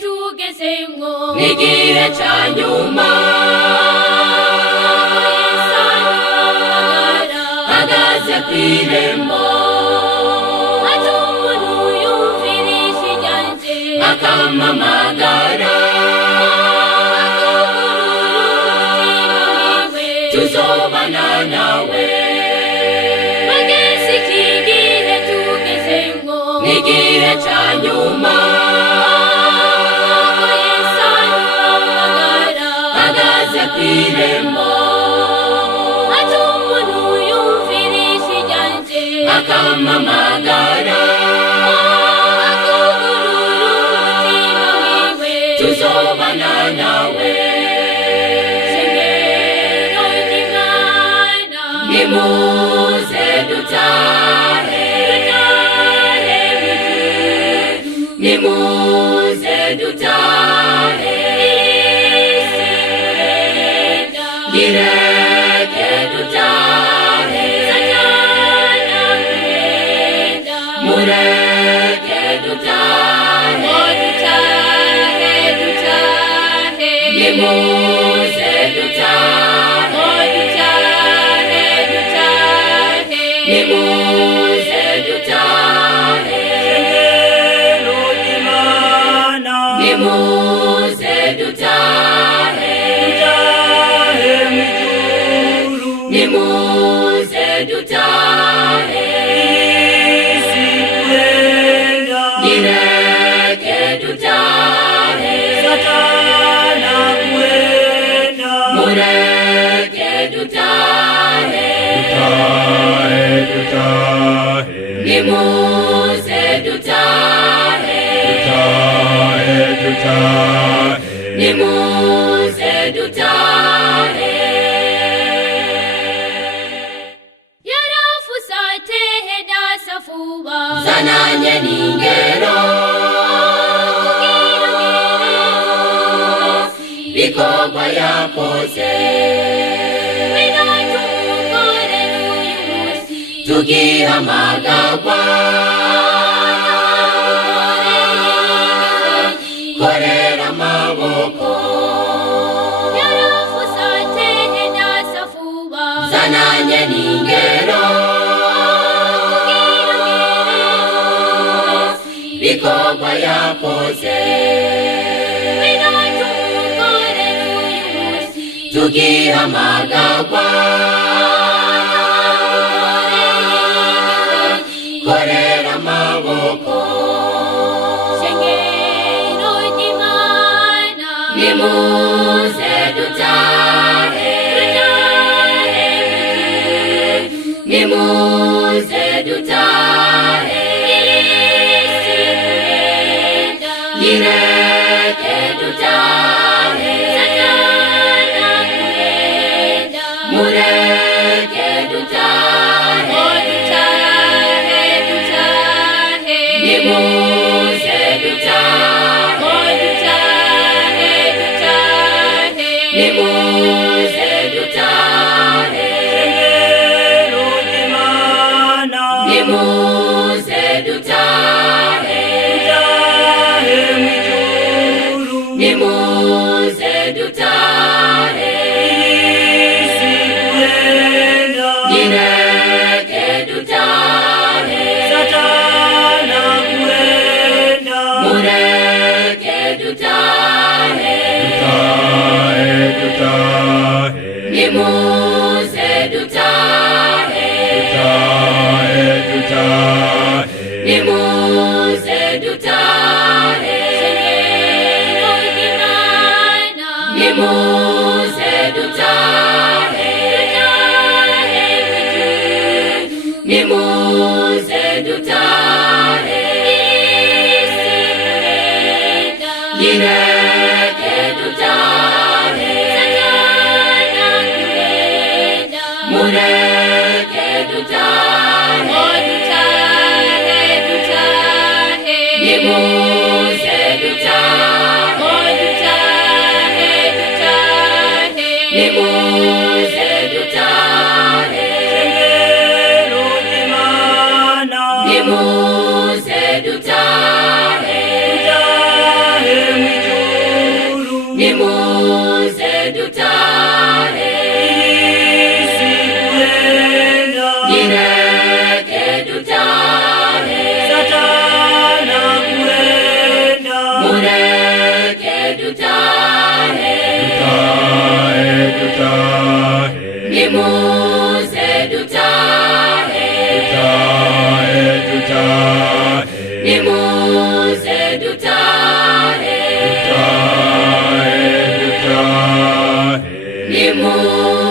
tugezemwo n'igihe ca nyuma hagaze kw'irembo ati umuntu yumvirisha iryanje akampamagara tuzobana nawe bageze iki gihe tugezemwo n'igihe ca nyuma hagaze kw'irembo ati umuntu yumvirisha iryanje akampamagara tuzobana nawe nimuze dutahe nimuze dutahe direke dutahe mureke dutahe nimuze dutahe nimuze dutahe nimuze dutahe nimuze dutahe direke dutahe mureke dutahe nimuze dutahe nimuze dutahe yarafusate hedasafuba zananye n'ingero bikorwa yakoze tugihamagarwa korera amaboko yarafusate hedasafuba zananye n'ingero bikorwa yakoze tugihamagarwa korera amaboko shengero ry'Imana nimuze dutahe nimuze dutahe direke dutahe mureke dutahe nimuze dutahe nimuze dutahe nimuze dutahe nimuze dutahe direke dutahe mureke dutahe nimuze dutahe nimuze dutahe nimuze dutahe nimuze dutahe direke dutahe mureke dutahe nimuze dutahe nimuze dutahe nimuze dutahe nimuze dutahe, nimuze dutahe, nimuze